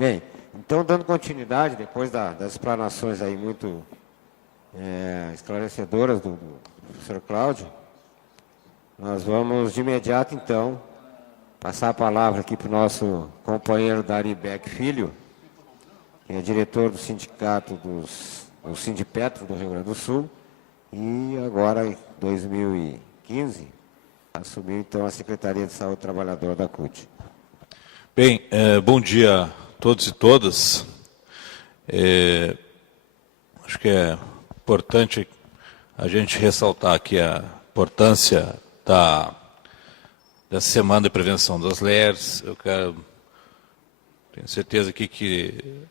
Bem, então, dando continuidade, depois das explanações aí muito esclarecedoras do professor Cláudio, nós vamos de imediato, então, passar a palavra aqui para o nosso companheiro Dari Beck Filho, que é diretor do sindicato do Sindipetro do Rio Grande do Sul, e agora, em 2015, assumiu, então, a Secretaria de Saúde Trabalhadora da CUT. Bem, bom dia a todos e todas. Acho que é importante a gente ressaltar aqui a importância da Semana de Prevenção das LERs. Tenho certeza aqui que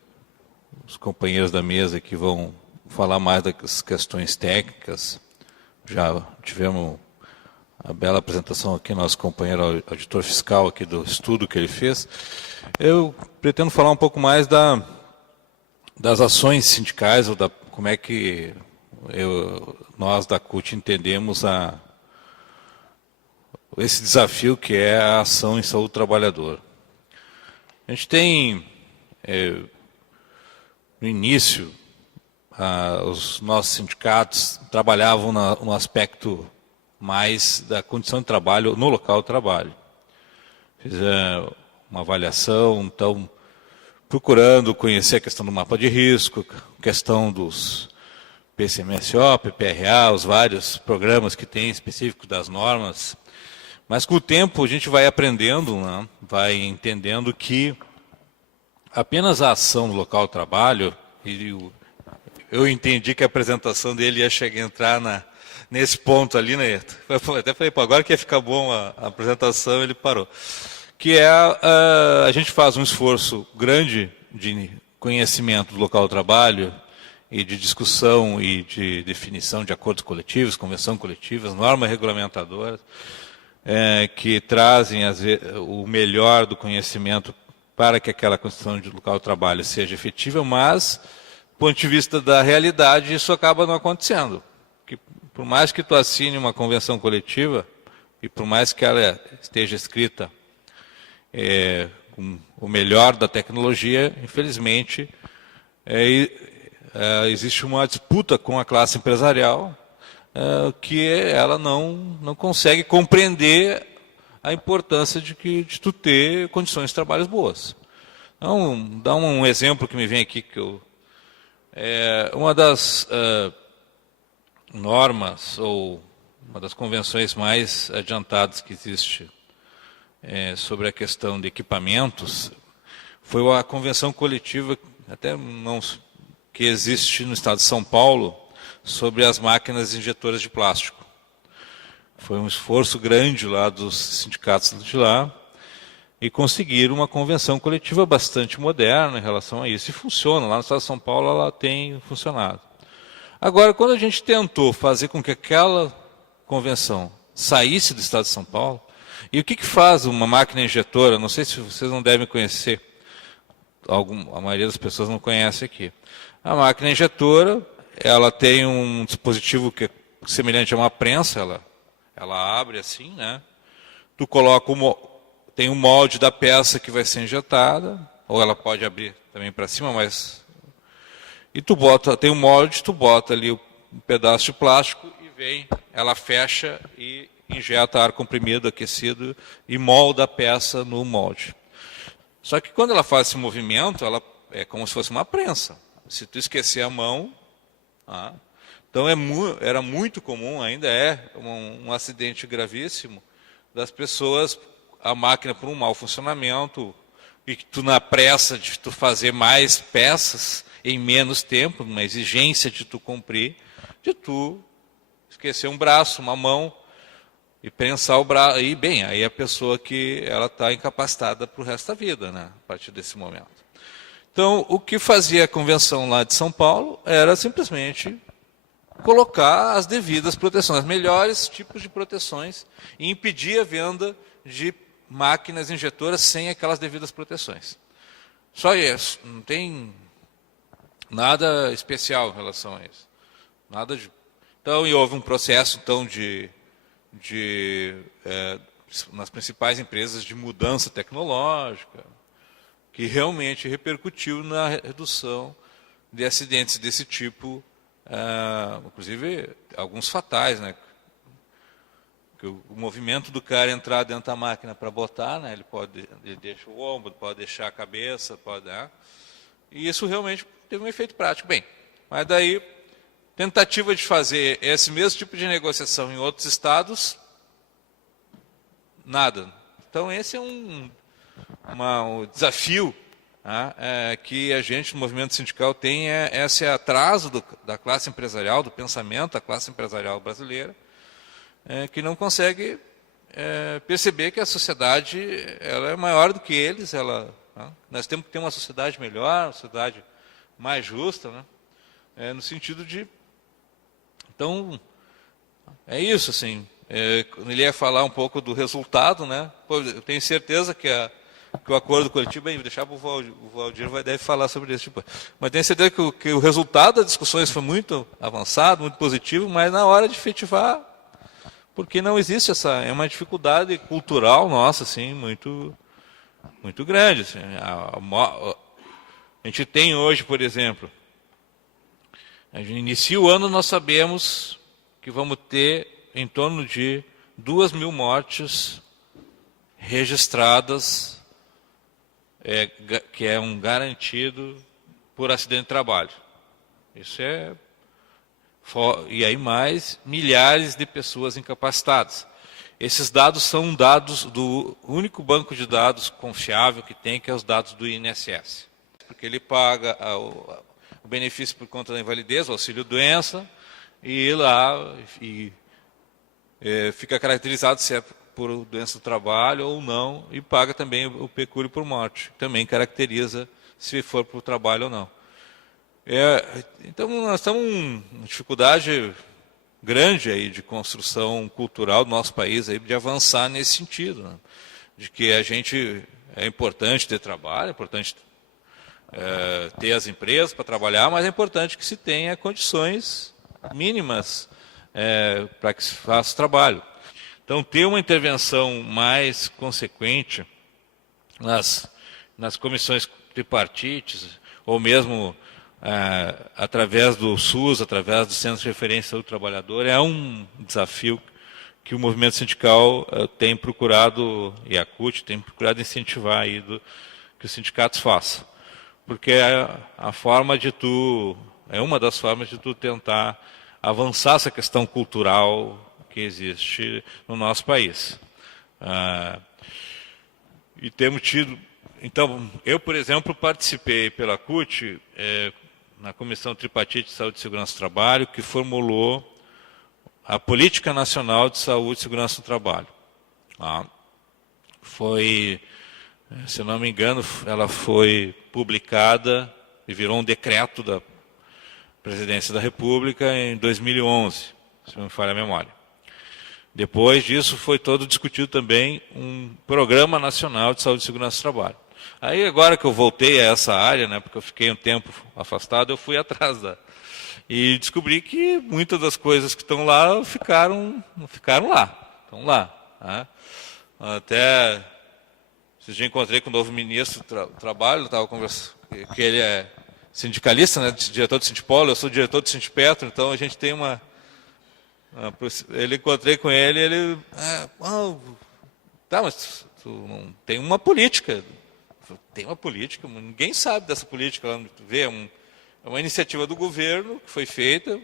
os companheiros da mesa aqui vão falar mais das questões técnicas. Já tivemos a bela apresentação aqui, nosso companheiro auditor fiscal aqui do estudo que ele fez. Eu pretendo falar um pouco mais das ações sindicais, ou como é que nós da CUT entendemos esse desafio que é a ação em saúde do trabalhador. A gente tem, no início, os nossos sindicatos trabalhavam no aspecto mais da condição de trabalho no local de trabalho. Fizeram uma avaliação, então, procurando conhecer a questão do mapa de risco, questão dos PCMSO, PPRA, os vários programas que tem específicos das normas. Mas com o tempo a gente vai aprendendo, né, vai entendendo que apenas a ação no local de trabalho, e eu entendi que a apresentação dele ia entrar nesse ponto ali, né? Até falei, pô, agora que ia ficar bom a apresentação, ele parou. Que é a gente faz um esforço grande de conhecimento do local de trabalho e de discussão e de definição de acordos coletivos, convenção coletivas, normas regulamentadoras, que trazem o melhor do conhecimento para que aquela condição de local de trabalho seja efetiva, mas, do ponto de vista da realidade, isso acaba não acontecendo. Por mais que tu assine uma convenção coletiva, e por mais que ela esteja escrita com o melhor da tecnologia, infelizmente, existe uma disputa com a classe empresarial que ela não consegue compreender a importância de tu ter condições de trabalho boas. Então, dá um exemplo que me vem aqui, uma das normas, ou uma das convenções mais adiantadas que existe sobre a questão de equipamentos, foi a convenção coletiva, até não, que existe no estado de São Paulo, sobre as máquinas injetoras de plástico. Foi um esforço grande lá dos sindicatos de lá, e conseguiram uma convenção coletiva bastante moderna em relação a isso. E funciona, lá no estado de São Paulo ela tem funcionado. Agora, quando a gente tentou fazer com que aquela convenção saísse do estado de São Paulo, e o que faz uma máquina injetora? Não sei se vocês não devem conhecer, a maioria das pessoas não conhece aqui. A máquina injetora, ela tem um dispositivo que é semelhante a uma prensa, ela abre assim, né? Tu coloca tem um molde da peça que vai ser injetada, ou ela pode abrir também para cima, mas e tem um molde, tu bota ali um pedaço de plástico e ela fecha e injeta ar comprimido, aquecido e molda a peça no molde. Só que quando ela faz esse movimento, ela é como se fosse uma prensa. Se tu esquecer a mão, então era muito comum, ainda é um acidente gravíssimo das pessoas, a máquina por um mau funcionamento, e que tu na pressa de tu fazer mais peças em menos tempo, uma exigência de tu cumprir, de tu esquecer um braço, uma mão, e prensar o braço, e bem, aí a pessoa que ela está incapacitada para o resto da vida, né, a partir desse momento. Então, o que fazia a convenção lá de São Paulo era simplesmente colocar as devidas proteções, os melhores tipos de proteções, e impedir a venda de máquinas injetoras sem aquelas devidas proteções. Só isso, não tem nada especial em relação a isso. Então, e houve um processo então nas principais empresas de mudança tecnológica, que realmente repercutiu na redução de acidentes desse tipo, inclusive alguns fatais, né? Que o movimento do cara entrar dentro da máquina para botar, né? Ele deixa o ombro, pode deixar a cabeça, e isso realmente teve um efeito prático. Bem, mas daí, tentativa de fazer esse mesmo tipo de negociação em outros estados, nada. Então esse é um desafio, né, que a gente no movimento sindical tem, esse atraso da classe empresarial, do pensamento da classe empresarial brasileira, que não consegue perceber que a sociedade ela é maior do que eles. Nós temos que ter uma sociedade melhor, uma sociedade mais justa, né, no sentido de... Então, é isso, assim. Ele ia falar um pouco do resultado, né? Pô, eu tenho certeza que o acordo coletivo, bem, vou deixar para o Valdir, deve falar sobre isso. Mas tenho certeza que o resultado das discussões foi muito avançado, muito positivo, mas na hora de efetivar, porque não existe é uma dificuldade cultural nossa, assim, muito, muito grande. Assim. A gente tem hoje, por exemplo, a gente inicia o ano, nós sabemos que vamos ter em torno de 2.000 mortes registradas, que é um garantido por acidente de trabalho. Isso e aí mais milhares de pessoas incapacitadas. Esses dados são dados do único banco de dados confiável que tem, que é os dados do INSS. Porque ele paga o benefício por conta da invalidez, o auxílio-doença, e fica caracterizado se é por doença do trabalho ou não, e paga também o pecúlio por morte. Também caracteriza se for por trabalho ou não. Então, nós estamos em uma dificuldade grande aí de construção cultural do nosso país, aí, de avançar nesse sentido, né? De que é importante ter trabalho, é importante ter as empresas para trabalhar, mas é importante que se tenha condições mínimas para que se faça o trabalho. Então, ter uma intervenção mais consequente nas comissões tripartites, ou mesmo através do SUS, através do Centro de Referência do Trabalhador, é um desafio que o movimento sindical tem procurado, e a CUT tem procurado incentivar aí que os sindicatos façam. Porque é uma das formas de tu tentar avançar essa questão cultural que existe no nosso país. E temos tido... Então, eu, por exemplo, participei pela CUT na Comissão Tripartite de Saúde e Segurança do Trabalho, que formulou a Política Nacional de Saúde e Segurança do Trabalho. Se eu não me engano, ela foi publicada e virou um decreto da Presidência da República em 2011, se não me falha a memória. Depois disso, foi todo discutido também um Programa Nacional de Saúde e Segurança do Trabalho. Aí, agora que eu voltei a essa área, né, porque eu fiquei um tempo afastado, eu fui atrás e descobri que muitas das coisas que estão lá não ficaram lá. Estão lá. Né? Até esse dia encontrei com o novo ministro do Trabalho, estava conversando, que ele é sindicalista, né, diretor do Sindipolo, eu sou diretor do Sindipetro, então a gente tem ele encontrei com ele, tá, mas tu não tem uma política. Tem uma política, ninguém sabe dessa política. É uma iniciativa do governo que foi feita,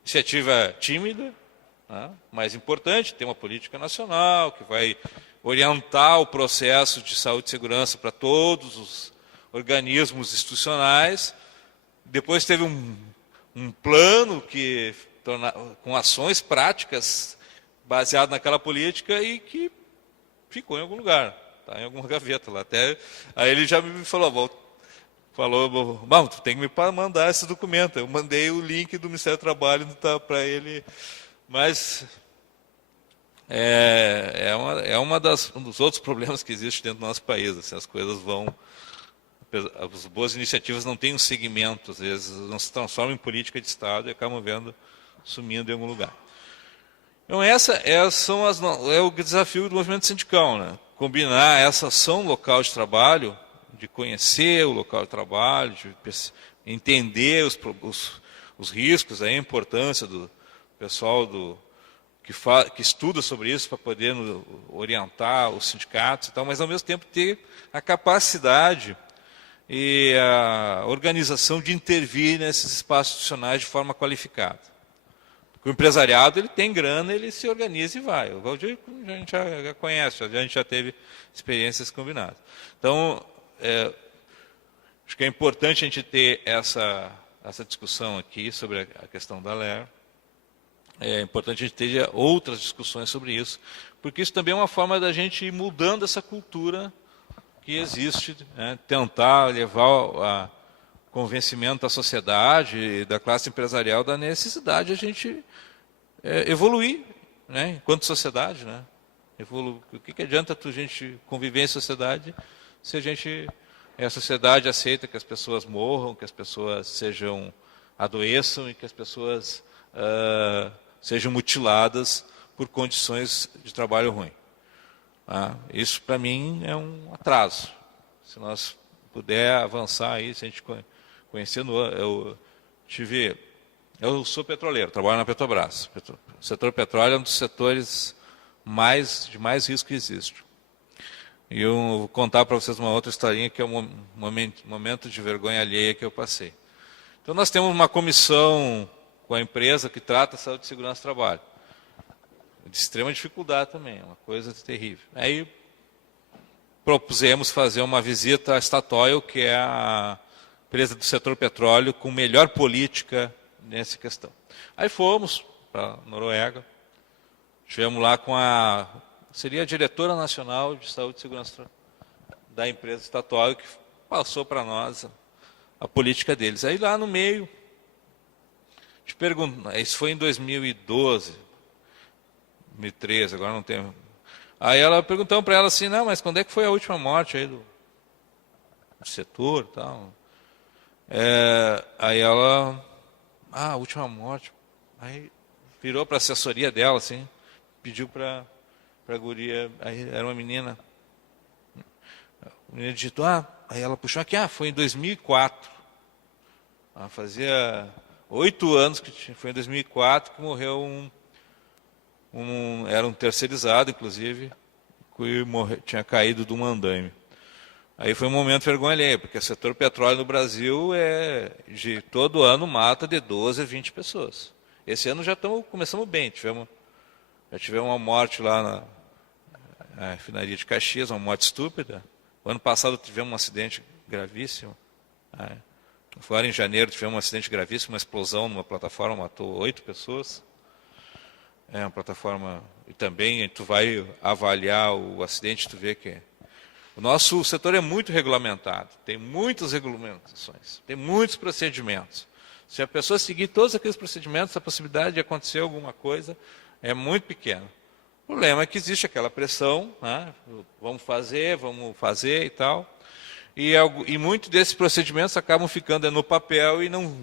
iniciativa tímida, né, mas importante, tem uma política nacional que vai orientar o processo de saúde e segurança para todos os organismos institucionais. Depois teve um plano com ações práticas baseado naquela política e que ficou em algum lugar. Está em alguma gaveta lá. Aí ele já me falou, tu tem que me mandar esse documento. Eu mandei o link do Ministério do Trabalho para ele, mas um dos outros problemas que existe dentro do nosso país. Assim, as coisas as boas iniciativas não têm um segmento, às vezes não se transformam em política de Estado e acabam sumindo em algum lugar. Então, é o desafio do movimento sindical, né? Combinar essa ação local de trabalho, de conhecer o local de trabalho, de entender os riscos, a importância do pessoal que estuda sobre isso para poder orientar os sindicatos e tal, mas ao mesmo tempo ter a capacidade e a organização de intervir nesses espaços institucionais de forma qualificada. Porque o empresariado ele tem grana, ele se organiza e vai. O Valdir a gente já conhece, a gente já teve experiências combinadas. Então, acho que é importante a gente ter essa discussão aqui sobre a questão da LER. É importante a gente ter outras discussões sobre isso, porque isso também é uma forma da gente ir mudando essa cultura que existe, né? Tentar levar a convencimento da sociedade e da classe empresarial da necessidade de a gente evoluir, né? Enquanto sociedade. Né? O que adianta a gente conviver em sociedade se a sociedade aceita que as pessoas morram, que as pessoas adoeçam e que as pessoas sejam mutiladas por condições de trabalho ruim. Isso, para mim, é um atraso. Se nós puder avançar aí, se a gente conhecendo, eu sou petroleiro, trabalho na Petrobras. O setor petróleo é um dos setores de mais risco que existe. E eu vou contar para vocês uma outra historinha, que é um momento de vergonha alheia que eu passei. Então, nós temos uma comissão com a empresa que trata a saúde e segurança do trabalho. De extrema dificuldade também, é uma coisa terrível. Aí propusemos fazer uma visita à Statoil, que é a empresa do setor petróleo com melhor política nessa questão. Aí fomos para a Noruega, estivemos lá com seria a diretora nacional de saúde e segurança da empresa Statoil, que passou para nós a política deles. Aí lá no meio, te pergunto, isso foi em 2012, 2013, agora não tem. Aí ela perguntou para ela assim, não, mas quando é que foi a última morte aí do setor e tal? Aí ela, a última morte. Aí virou para a assessoria dela, assim, pediu para a guria, aí era uma menina. A menina digitou, aí ela puxou aqui, foi em 2004. Fazia 8 anos, foi em 2004 que morreu era um terceirizado, inclusive, que tinha caído do andaime. Aí foi um momento de vergonha alheia, porque o setor petróleo no Brasil todo ano mata de 12 a 20 pessoas. Esse ano já começamos bem, já tivemos uma morte lá na refinaria de Caxias, uma morte estúpida. O ano passado tivemos um acidente gravíssimo. Agora em janeiro tivemos um acidente gravíssimo, uma explosão numa plataforma, matou 8 pessoas. É uma plataforma, e também tu vai avaliar o acidente, tu vê que o nosso setor é muito regulamentado, tem muitas regulamentações, tem muitos procedimentos. Se a pessoa seguir todos aqueles procedimentos, a possibilidade de acontecer alguma coisa é muito pequena. O problema é que existe aquela pressão, né? Vamos fazer e tal, e muitos desses procedimentos acabam ficando no papel e não...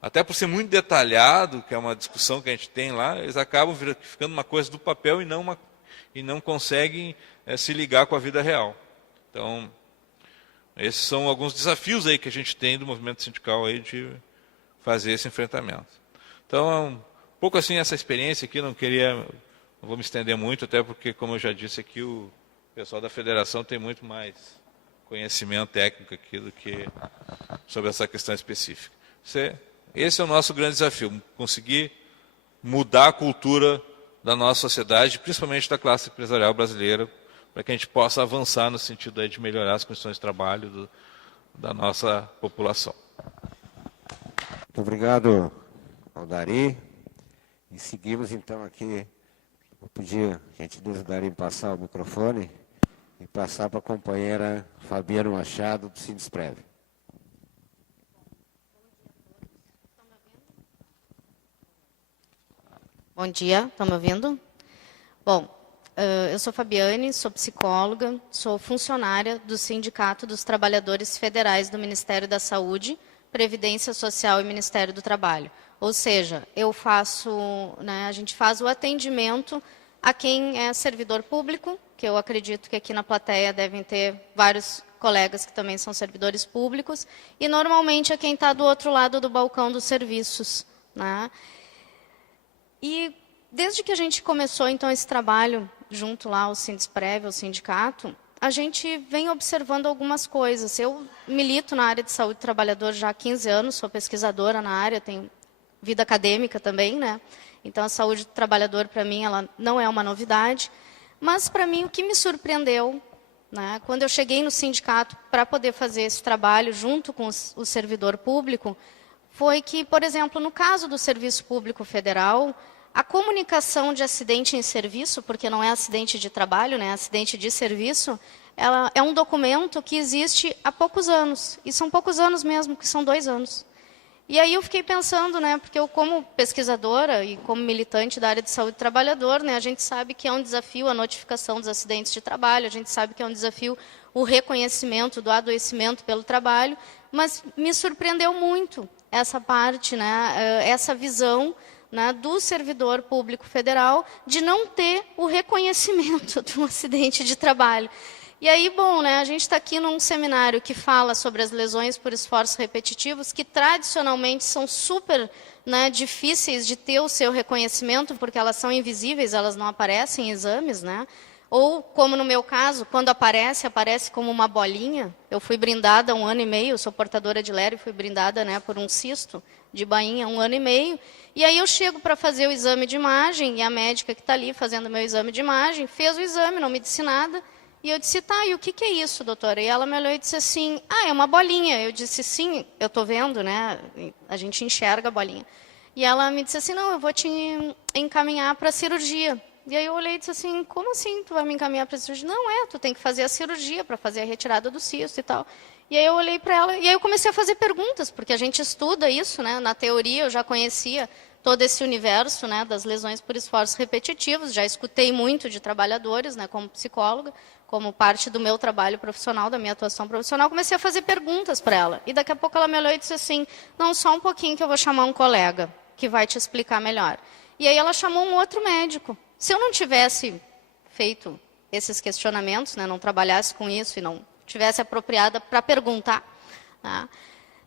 Até por ser muito detalhado, que é uma discussão que a gente tem lá, eles acabam ficando uma coisa do papel e não conseguem se ligar com a vida real. Então, esses são alguns desafios aí que a gente tem do movimento sindical aí de fazer esse enfrentamento. Então, é um pouco assim essa experiência aqui, não vou me estender muito, até porque, como eu já disse aqui, o pessoal da federação tem muito mais conhecimento técnico aqui do que sobre essa questão específica. Esse é o nosso grande desafio, conseguir mudar a cultura da nossa sociedade, principalmente da classe empresarial brasileira, para que a gente possa avançar no sentido aí de melhorar as condições de trabalho da nossa população. Muito obrigado, Aldari. E seguimos então aqui, vou pedir a gentileza do Dari passar o microfone e passar para a companheira Fabiana Machado, do Sindusprev. Bom dia, estão me ouvindo? Bom, eu sou Fabiane, sou psicóloga, sou funcionária do Sindicato dos Trabalhadores Federais do Ministério da Saúde, Previdência Social e Ministério do Trabalho. Ou seja, a gente faz o atendimento a quem é servidor público, que eu acredito que aqui na plateia devem ter vários colegas que também são servidores públicos, e normalmente é quem está do outro lado do balcão dos serviços, né? E desde que a gente começou, então, esse trabalho junto lá ao Sindesprev, ao sindicato, a gente vem observando algumas coisas. Eu milito na área de saúde do trabalhador já há 15 anos, sou pesquisadora na área, tenho vida acadêmica também, né? Então, a saúde do trabalhador, para mim, ela não é uma novidade. Mas, para mim, o que me surpreendeu, né, quando eu cheguei no sindicato para poder fazer esse trabalho junto com o servidor público, foi que, por exemplo, no caso do Serviço Público Federal, a comunicação de acidente em serviço, porque não é acidente de trabalho, né, é acidente de serviço, ela é um documento que existe há poucos anos. E são poucos anos mesmo, que são 2 anos. E aí eu fiquei pensando, né, porque eu, como pesquisadora e como militante da área de saúde do trabalhador, né, a gente sabe que é um desafio a notificação dos acidentes de trabalho, a gente sabe que é um desafio o reconhecimento do adoecimento pelo trabalho, mas me surpreendeu muito essa parte, né, essa visão, né, do servidor público federal de não ter o reconhecimento de um acidente de trabalho. E aí, bom, né, a gente está aqui num seminário que fala sobre as lesões por esforços repetitivos, que tradicionalmente são super, né, difíceis de ter o seu reconhecimento, porque elas são invisíveis, elas não aparecem em exames, né? Ou, como no meu caso, quando aparece, aparece como uma bolinha. Eu fui brindada há 1 ano e meio, eu sou portadora de Ler e fui brindada, né, por um cisto de bainha há 1 ano e meio. E aí eu chego para fazer o exame de imagem, e a médica que está ali fazendo o meu exame de imagem, fez o exame, não me disse nada. E eu disse, tá, e o que é isso, doutora? E ela me olhou e disse assim, é uma bolinha. Eu disse, sim, eu estou vendo, né? A gente enxerga a bolinha. E ela me disse assim, não, eu vou te encaminhar para a cirurgia. E aí eu olhei e disse assim, como assim tu vai me encaminhar para a cirurgia? Não, tu tem que fazer a cirurgia para fazer a retirada do cisto e tal. E aí eu olhei para ela, e aí eu comecei a fazer perguntas, porque a gente estuda isso, né? Na teoria eu já conhecia todo esse universo, né, das lesões por esforços repetitivos, já escutei muito de trabalhadores, né, como psicóloga, como parte do meu trabalho profissional, da minha atuação profissional, comecei a fazer perguntas para ela. E daqui a pouco ela me olhou e disse assim, não, só um pouquinho que eu vou chamar um colega que vai te explicar melhor. E aí ela chamou um outro médico. Se eu não tivesse feito esses questionamentos, né, não trabalhasse com isso e não tivesse apropriada para perguntar, né,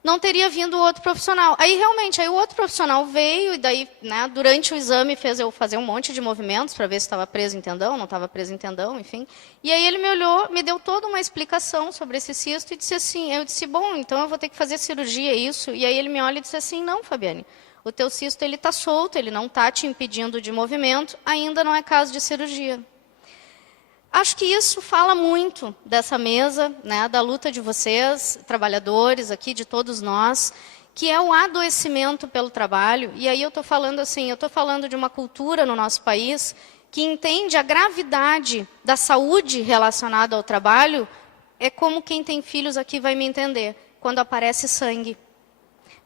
não teria vindo o outro profissional. Aí, realmente, aí o outro profissional veio e daí, né, durante o exame, fez eu fazer um monte de movimentos para ver se estava preso em tendão, não estava preso em tendão, enfim. E aí ele me olhou, me deu toda uma explicação sobre esse cisto e disse assim, eu disse, bom, então eu vou ter que fazer cirurgia, isso? E aí ele me olha e disse assim, não, Fabiane, o teu cisto ele está solto, ele não está te impedindo de movimento, ainda não é caso de cirurgia. Acho que isso fala muito dessa mesa, né, da luta de vocês, trabalhadores aqui, de todos nós, que é o adoecimento pelo trabalho. E aí eu estou falando assim, eu estou falando de uma cultura no nosso país que entende a gravidade da saúde relacionada ao trabalho, é como quem tem filhos aqui vai me entender, quando aparece sangue.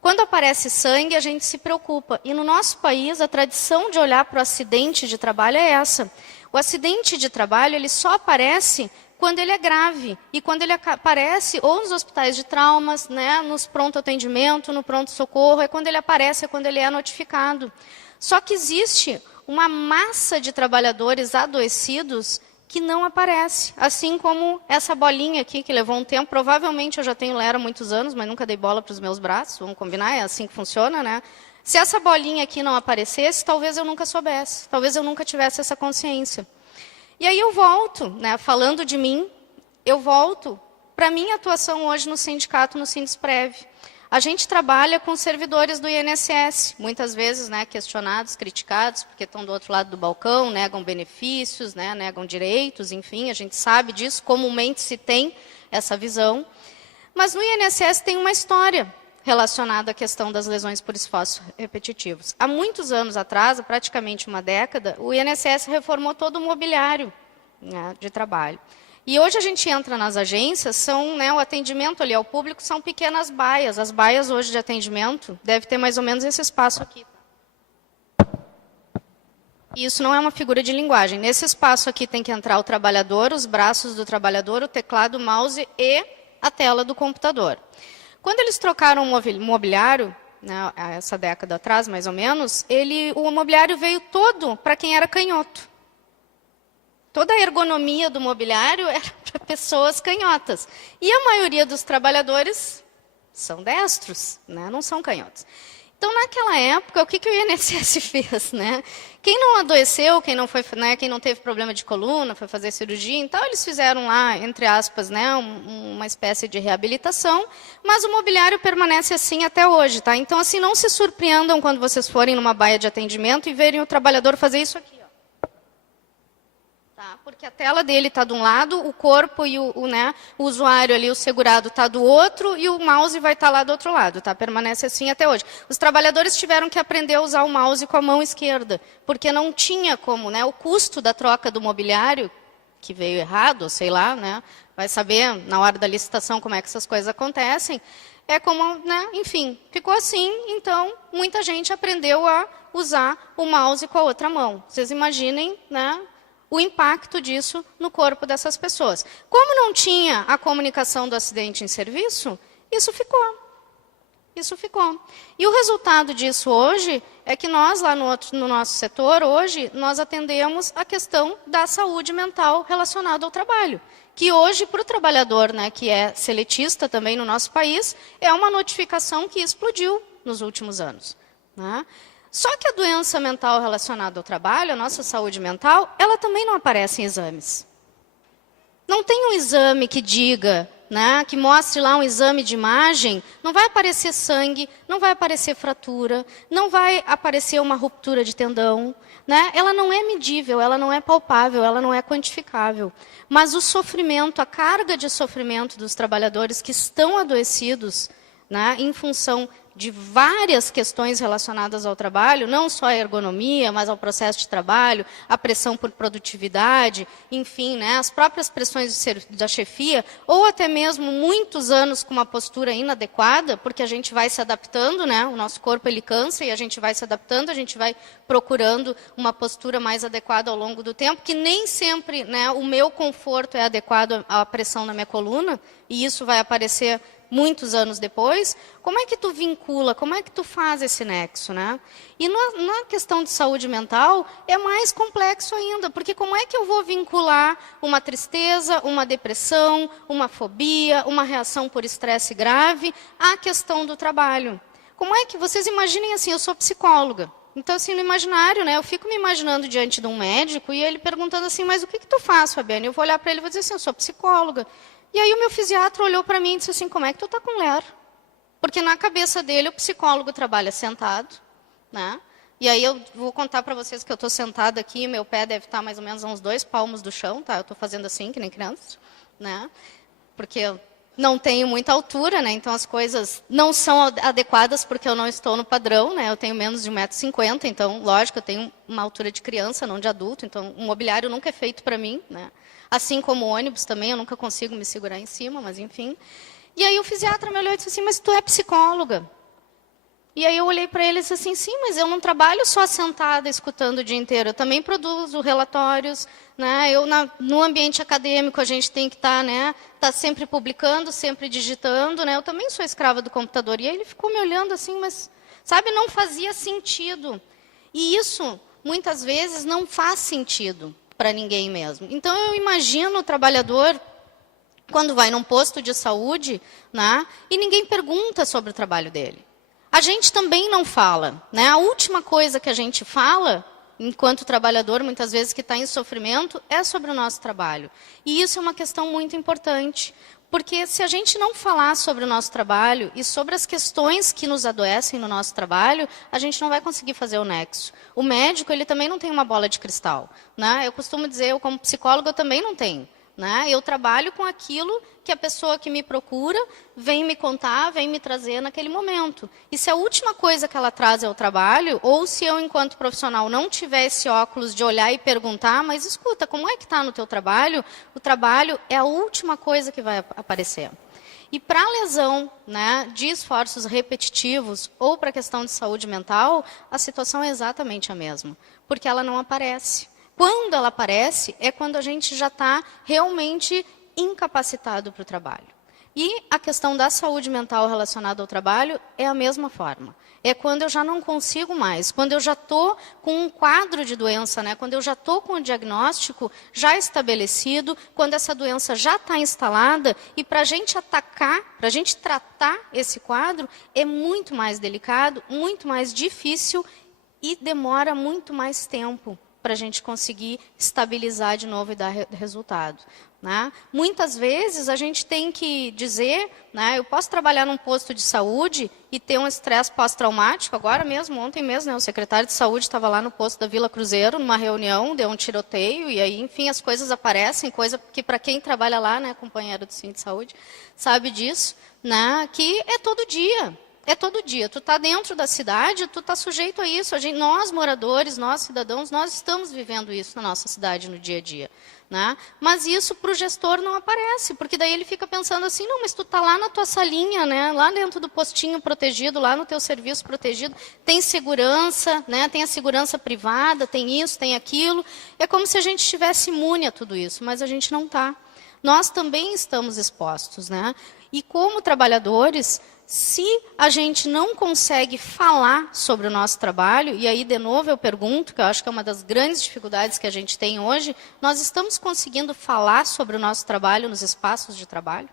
Quando aparece sangue, a gente se preocupa. E no nosso país, a tradição de olhar para o acidente de trabalho é essa. O acidente de trabalho ele só aparece quando ele é grave. E quando ele aparece ou nos hospitais de traumas, né, nos pronto atendimento, no pronto-socorro, é quando ele aparece, é quando ele é notificado. Só que existe uma massa de trabalhadores adoecidos que não aparece. Assim como essa bolinha aqui, que levou um tempo. Provavelmente eu já tenho Lera há muitos anos, mas nunca dei bola para os meus braços. Vamos combinar, é assim que funciona, né? Se essa bolinha aqui não aparecesse, talvez eu nunca soubesse. Talvez eu nunca tivesse essa consciência. E aí eu volto, né, falando de mim, eu volto para a minha atuação hoje no sindicato, no Sindesprev. A gente trabalha com servidores do INSS, muitas vezes, né, questionados, criticados, porque estão do outro lado do balcão, negam benefícios, né, negam direitos, enfim, a gente sabe disso, comumente se tem essa visão. Mas no INSS tem uma história relacionada à questão das lesões por esforços repetitivos. Há muitos anos atrás, há praticamente uma década, o INSS reformou todo o mobiliário, né, de trabalho. E hoje a gente entra nas agências, são, né, o atendimento ali ao público são pequenas baias. As baias hoje de atendimento deve ter mais ou menos esse espaço aqui. E isso não é uma figura de linguagem. Nesse espaço aqui tem que entrar o trabalhador, os braços do trabalhador, o teclado, o mouse e a tela do computador. Quando eles trocaram o mobiliário, né, essa década atrás, mais ou menos, o mobiliário veio todo para quem era canhoto. Toda a ergonomia do mobiliário era para pessoas canhotas. E a maioria dos trabalhadores são destros, né? Não são canhotos. Então, naquela época, o que o INSS fez? Né? Quem não adoeceu, quem não, foi, né, quem não teve problema de coluna, foi fazer cirurgia, então eles fizeram lá, entre aspas, né, uma espécie de reabilitação, mas o mobiliário permanece assim até hoje. Tá? Então, assim, não se surpreendam quando vocês forem numa baia de atendimento e verem o trabalhador fazer isso aqui. Tá? Porque a tela dele está de um lado, o corpo e o usuário ali, o segurado, está do outro, e o mouse vai estar lá do outro lado. Tá? Permanece assim até hoje. Os trabalhadores tiveram que aprender a usar o mouse com a mão esquerda, porque não tinha como. Né? O custo da troca do mobiliário, que veio errado, sei lá, né? Vai saber na hora da licitação como é que essas coisas acontecem, é como, né? Enfim, ficou assim, então muita gente aprendeu a usar o mouse com a outra mão. Vocês imaginem, né? O impacto disso no corpo dessas pessoas. Como não tinha a comunicação do acidente em serviço, isso ficou. Isso ficou. E o resultado disso hoje é que nós, lá no nosso setor, hoje, nós atendemos a questão da saúde mental relacionada ao trabalho. Que hoje, para o trabalhador, né, que é seletista também no nosso país, é uma notificação que explodiu nos últimos anos. Né? Só que a doença mental relacionada ao trabalho, a nossa saúde mental, ela também não aparece em exames. Não tem um exame que diga, né, que mostre lá um exame de imagem, não vai aparecer sangue, não vai aparecer fratura, não vai aparecer uma ruptura de tendão. Né? Ela não é medível, ela não é palpável, ela não é quantificável. Mas o sofrimento, a carga de sofrimento dos trabalhadores que estão adoecidos, né, em função de várias questões relacionadas ao trabalho, não só a ergonomia, mas ao processo de trabalho, a pressão por produtividade, enfim, né, as próprias pressões da chefia, ou até mesmo muitos anos com uma postura inadequada, porque a gente vai se adaptando, né, o nosso corpo ele cansa e a gente vai se adaptando, a gente vai procurando uma postura mais adequada ao longo do tempo, que nem sempre, né, o meu conforto é adequado à pressão na minha coluna, e isso vai aparecer muitos anos depois. Como é que tu vincula, como é que tu faz esse nexo, né? E na questão de saúde mental é mais complexo ainda, porque como é que eu vou vincular uma tristeza, uma depressão, uma fobia, uma reação por estresse grave à questão do trabalho? Como é que, vocês imaginem assim, eu sou psicóloga, então assim, no imaginário, né, eu fico me imaginando diante de um médico e ele perguntando assim, mas o que tu faz, Fabiane? Eu vou olhar para ele e vou dizer assim, eu sou psicóloga. E aí o meu fisiatra olhou para mim e disse assim, como é que tu está com ler? Porque na cabeça dele o psicólogo trabalha sentado, né? E aí eu vou contar para vocês que eu estou sentada aqui, meu pé deve estar mais ou menos a uns 2 palmos do chão, tá? Eu estou fazendo assim, que nem criança, né? Porque eu não tenho muita altura, né? Então as coisas não são adequadas porque eu não estou no padrão, né? Eu tenho menos de 1,50 m, então, lógico, eu tenho uma altura de criança, não de adulto, então o mobiliário nunca é feito para mim, né? Assim como o ônibus também, eu nunca consigo me segurar em cima, mas enfim. E aí o fisiatra me olhou e disse assim, mas tu é psicóloga? E aí eu olhei para ele e disse assim, sim, mas eu não trabalho só sentada escutando o dia inteiro, eu também produzo relatórios, né? No ambiente acadêmico a gente tem que estar, né, tá sempre publicando, sempre digitando, né? Eu também sou escrava do computador. E aí ele ficou me olhando assim, mas, sabe, não fazia sentido. E isso, muitas vezes, não faz sentido para ninguém mesmo. Então, eu imagino o trabalhador, quando vai num posto de saúde, né, e ninguém pergunta sobre o trabalho dele. A gente também não fala. Né? A última coisa que a gente fala, enquanto trabalhador, muitas vezes que está em sofrimento, é sobre o nosso trabalho. E isso é uma questão muito importante. Porque se a gente não falar sobre o nosso trabalho e sobre as questões que nos adoecem no nosso trabalho, a gente não vai conseguir fazer o nexo. O médico, ele também não tem uma bola de cristal. Né? Eu costumo dizer, eu como psicóloga, eu também não tenho. Né? Eu trabalho com aquilo que a pessoa que me procura vem me contar, vem me trazer naquele momento. E se a última coisa que ela traz é o trabalho, ou se eu, enquanto profissional, não tiver esse óculos de olhar e perguntar, mas escuta, como é que está no teu trabalho? O trabalho é a última coisa que vai aparecer. E para a lesão, né, de esforços repetitivos ou para a questão de saúde mental, a situação é exatamente a mesma, porque ela não aparece. Quando ela aparece, é quando a gente já está realmente incapacitado para o trabalho. E a questão da saúde mental relacionada ao trabalho é a mesma forma. É quando eu já não consigo mais, quando eu já estou com um quadro de doença, né? Quando eu já estou com o diagnóstico já estabelecido, quando essa doença já está instalada, e para a gente atacar, para a gente tratar esse quadro, é muito mais delicado, muito mais difícil e demora muito mais tempo para a gente conseguir estabilizar de novo e dar resultado. Né? Muitas vezes a gente tem que dizer, né, eu posso trabalhar num posto de saúde e ter um estresse pós-traumático. Agora mesmo, ontem mesmo, né, o secretário de saúde estava lá no posto da Vila Cruzeiro, numa reunião, deu um tiroteio, e aí, enfim, as coisas aparecem, coisa que para quem trabalha lá, né, companheiro do Centro de Saúde, sabe disso, né, que é todo dia. É todo dia. Tu está dentro da cidade, tu está sujeito a isso. Nós, moradores, nós, cidadãos, nós estamos vivendo isso na nossa cidade no dia a dia. Né? Mas isso para o gestor não aparece, porque daí ele fica pensando assim, não, mas tu está lá na tua salinha, né? Lá dentro do postinho protegido, lá no teu serviço protegido, tem segurança, né? Tem a segurança privada, tem isso, tem aquilo. É como se a gente estivesse imune a tudo isso, mas a gente não está. Nós também estamos expostos. Né? E como trabalhadores, se a gente não consegue falar sobre o nosso trabalho, e aí, de novo, eu pergunto, que eu acho que é uma das grandes dificuldades que a gente tem hoje, nós estamos conseguindo falar sobre o nosso trabalho nos espaços de trabalho?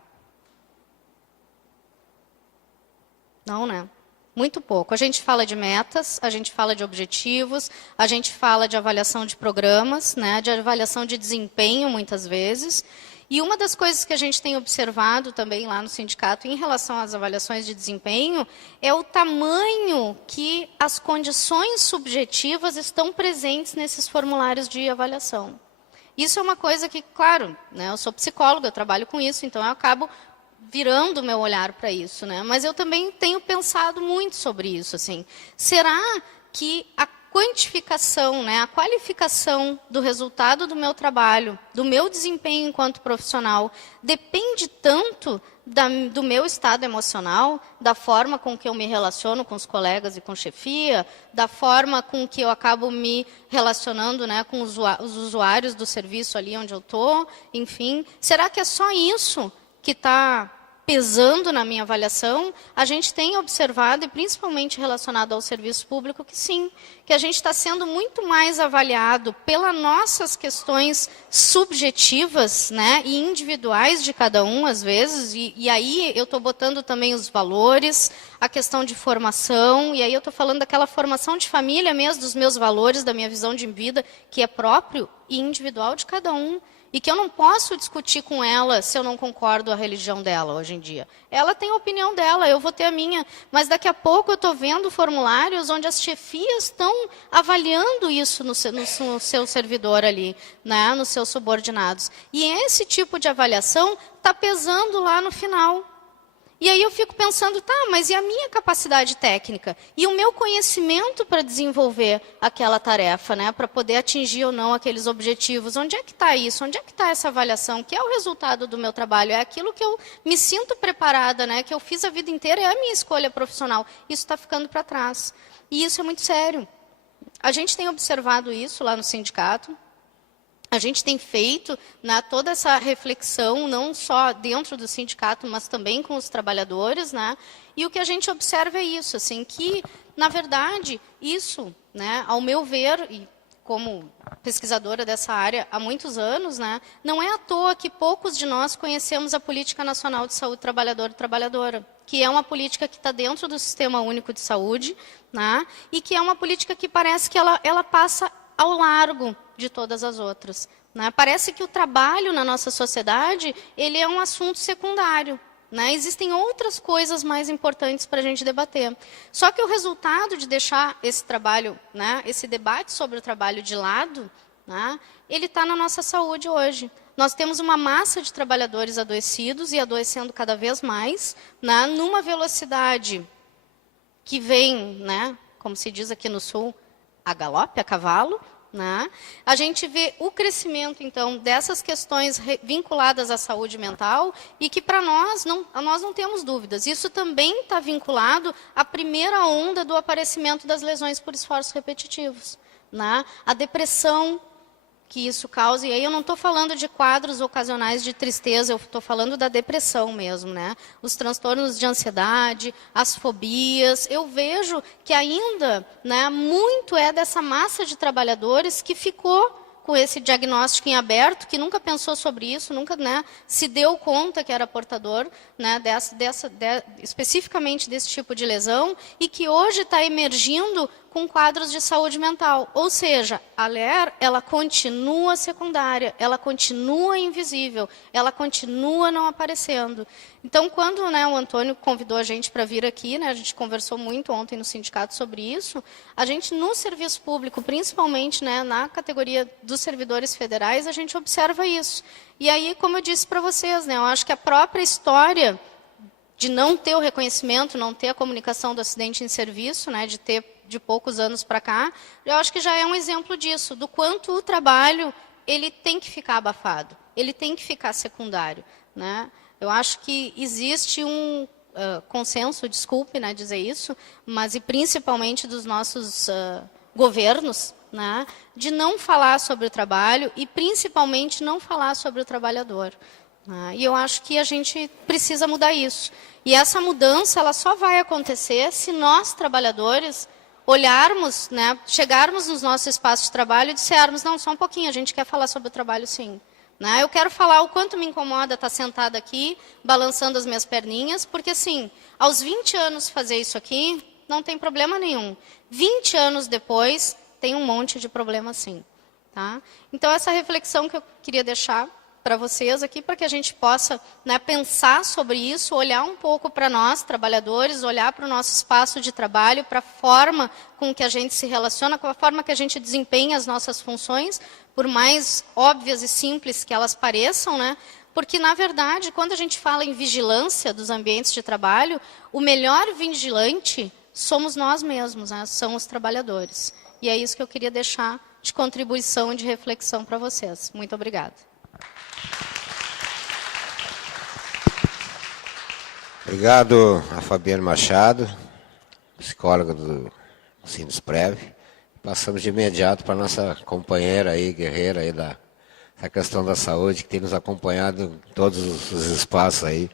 Não, né? Muito pouco. A gente fala de metas, a gente fala de objetivos, a gente fala de avaliação de programas, né? De avaliação de desempenho, muitas vezes. E uma das coisas que a gente tem observado também lá no sindicato em relação às avaliações de desempenho é o tamanho que as condições subjetivas estão presentes nesses formulários de avaliação. Isso é uma coisa que, claro, né, eu sou psicóloga, eu trabalho com isso, então eu acabo virando o meu olhar para isso. Né? Mas eu também tenho pensado muito sobre isso. Assim. Será que a quantificação, né, a qualificação do resultado do meu trabalho, do meu desempenho enquanto profissional, depende tanto do meu estado emocional, da forma com que eu me relaciono com os colegas e com chefia, da forma com que eu acabo me relacionando, né, com os usuários do serviço ali onde eu estou, enfim. Será que é só isso que está pesando na minha avaliação? A gente tem observado, e principalmente relacionado ao serviço público, que sim, que a gente está sendo muito mais avaliado pelas nossas questões subjetivas, né, e individuais de cada um, às vezes, e aí eu estou botando também os valores, a questão de formação, e aí eu estou falando daquela formação de família mesmo, dos meus valores, da minha visão de vida, que é próprio e individual de cada um. E que eu não posso discutir com ela se eu não concordo com a religião dela hoje em dia. Ela tem a opinião dela, eu vou ter a minha. Mas daqui a pouco eu estou vendo formulários onde as chefias estão avaliando isso no seu servidor ali, né, nos seus subordinados. E esse tipo de avaliação está pesando lá no final. E aí eu fico pensando, tá, mas e a minha capacidade técnica? E o meu conhecimento para desenvolver aquela tarefa, né? Para poder atingir ou não aqueles objetivos? Onde é que está isso? Onde é que está essa avaliação? Que é o resultado do meu trabalho? É aquilo que eu me sinto preparada, né? Que eu fiz a vida inteira, é a minha escolha profissional. Isso está ficando para trás. E isso é muito sério. A gente tem observado isso lá no sindicato. A gente tem feito, né, toda essa reflexão, não só dentro do sindicato, mas também com os trabalhadores, né? E o que a gente observa é isso, assim, que, na verdade, isso, né, ao meu ver, e como pesquisadora dessa área há muitos anos, né, não é à toa que poucos de nós conhecemos a Política Nacional de Saúde Trabalhador e Trabalhadora, que é uma política que está dentro do Sistema Único de Saúde, né, e que é uma política que parece que ela passa ao largo de todas as outras. Né? Parece que o trabalho na nossa sociedade ele é um assunto secundário. Né? Existem outras coisas mais importantes para a gente debater. Só que o resultado de deixar esse trabalho, né, esse debate sobre o trabalho de lado, né, ele está na nossa saúde hoje. Nós temos uma massa de trabalhadores adoecidos e adoecendo cada vez mais, né, numa velocidade que vem, né, como se diz aqui no Sul, a galope, a cavalo. Né? A gente vê o crescimento, então, dessas questões vinculadas à saúde mental e que, para nós não temos dúvidas. Isso também está vinculado à primeira onda do aparecimento das lesões por esforços repetitivos. Né? A depressão, que isso causa, e aí eu não estou falando de quadros ocasionais de tristeza, eu estou falando da depressão mesmo, né? Os transtornos de ansiedade, as fobias, eu vejo que ainda, né, muito é dessa massa de trabalhadores que ficou com esse diagnóstico em aberto, que nunca pensou sobre isso, nunca, né, se deu conta que era portador, né, especificamente desse tipo de lesão, e que hoje está emergindo com quadros de saúde mental. Ou seja, a LER, ela continua secundária, ela continua invisível, ela continua não aparecendo. Então, quando, né, o Antônio convidou a gente para vir aqui, né, a gente conversou muito ontem no sindicato sobre isso, a gente, no serviço público, principalmente, né, na categoria dos servidores federais, a gente observa isso. E aí, como eu disse para vocês, né, eu acho que a própria história de não ter o reconhecimento, não ter a comunicação do acidente em serviço, né, de ter de poucos anos para cá, eu acho que já é um exemplo disso, do quanto o trabalho ele tem que ficar abafado, ele tem que ficar secundário, né? Eu acho que existe um consenso, desculpe, né, dizer isso, mas e principalmente dos nossos governos, né, de não falar sobre o trabalho e principalmente não falar sobre o trabalhador. E eu acho que a gente precisa mudar isso. E essa mudança ela só vai acontecer se nós, trabalhadores, olharmos, né, chegarmos nos nossos espaços de trabalho e dissermos, não, só um pouquinho, a gente quer falar sobre o trabalho sim. Né? Eu quero falar o quanto me incomoda estar sentada aqui, balançando as minhas perninhas, porque assim, aos 20 anos fazer isso aqui, não tem problema nenhum. 20 anos depois, tem um monte de problema sim. Tá? Então, essa reflexão que eu queria deixar para vocês aqui, para que a gente possa, né, pensar sobre isso, olhar um pouco para nós, trabalhadores, olhar para o nosso espaço de trabalho, para a forma com que a gente se relaciona, com a forma que a gente desempenha as nossas funções, por mais óbvias e simples que elas pareçam, né? Porque, na verdade, quando a gente fala em vigilância dos ambientes de trabalho, o melhor vigilante somos nós mesmos, né? São os trabalhadores. E é isso que eu queria deixar de contribuição e de reflexão para vocês. Muito obrigada. Obrigado a Fabiana Machado, psicóloga do Sindusprev. Passamos de imediato para a nossa companheira aí, guerreira aí da questão da saúde, que tem nos acompanhado em todos os espaços aí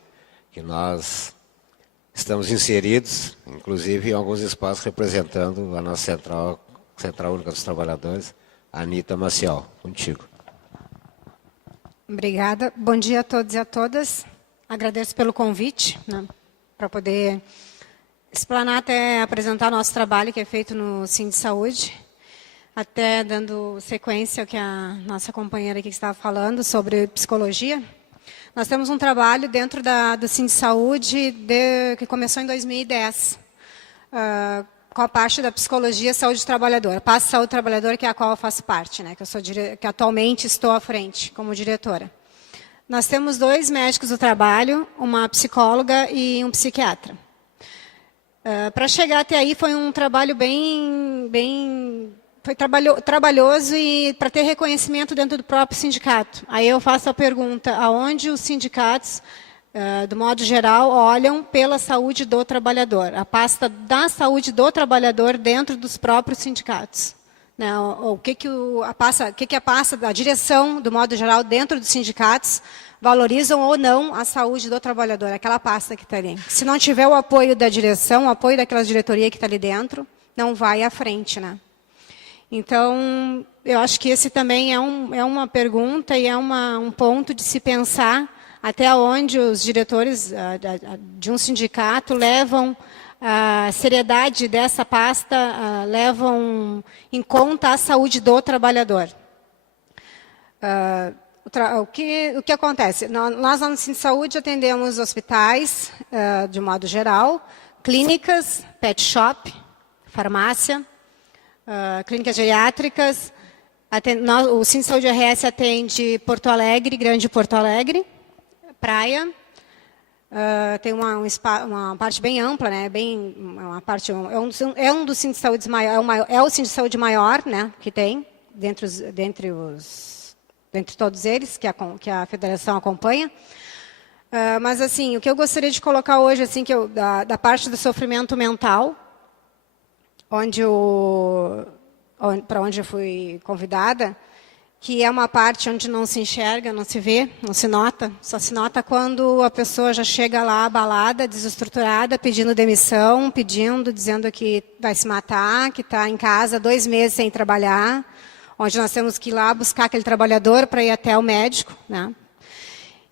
que nós estamos inseridos, inclusive em alguns espaços representando a nossa Central Única dos Trabalhadores, Anita Maciel. Contigo. Obrigada. Bom dia a todos e a todas. Agradeço pelo convite, né, para poder explanar, até apresentar nosso trabalho que é feito no Sindsaúde, até dando sequência ao que a nossa companheira aqui estava falando sobre psicologia. Nós temos um trabalho dentro do Sindsaúde que começou em 2010, com a parte da psicologia saúde do trabalhador, a parte de saúde do trabalhador, que é a qual eu faço parte, né, que atualmente estou à frente como diretora. Nós temos 2 médicos do trabalho, uma psicóloga e um psiquiatra. Para chegar até aí foi um trabalho foi trabalhoso e para ter reconhecimento dentro do próprio sindicato. Aí eu faço a pergunta, aonde os sindicatos, do modo geral, olham pela saúde do trabalhador, a pasta da saúde do trabalhador dentro dos próprios sindicatos. Né, o que a pasta da direção, do modo geral, dentro dos sindicatos, valorizam ou não a saúde do trabalhador, aquela pasta que está ali. Se não tiver o apoio da direção, o apoio daquela diretoria que está ali dentro, não vai à frente. Né? Então, eu acho que esse também é uma pergunta e é um ponto de se pensar até onde os diretores de um sindicato levam a seriedade dessa pasta, levam em conta a saúde do trabalhador. O que acontece? Nós, no Sindsaúde, atendemos hospitais, de modo geral, clínicas, pet shop, farmácia, clínicas geriátricas. O Sindsaúde RS atende Porto Alegre, Grande Porto Alegre, praia. Tem uma parte bem ampla, né? É um dos centros de saúde maior, é o centro de saúde maior, né? Que tem dentre todos eles que a federação acompanha. Mas assim, o que eu gostaria de colocar hoje, assim, da parte do sofrimento mental, para onde eu fui convidada, que é uma parte onde não se enxerga, não se vê, não se nota. Só se nota quando a pessoa já chega lá abalada, desestruturada, pedindo demissão, dizendo que vai se matar, que está em casa 2 meses sem trabalhar, onde nós temos que ir lá buscar aquele trabalhador para ir até o médico, né?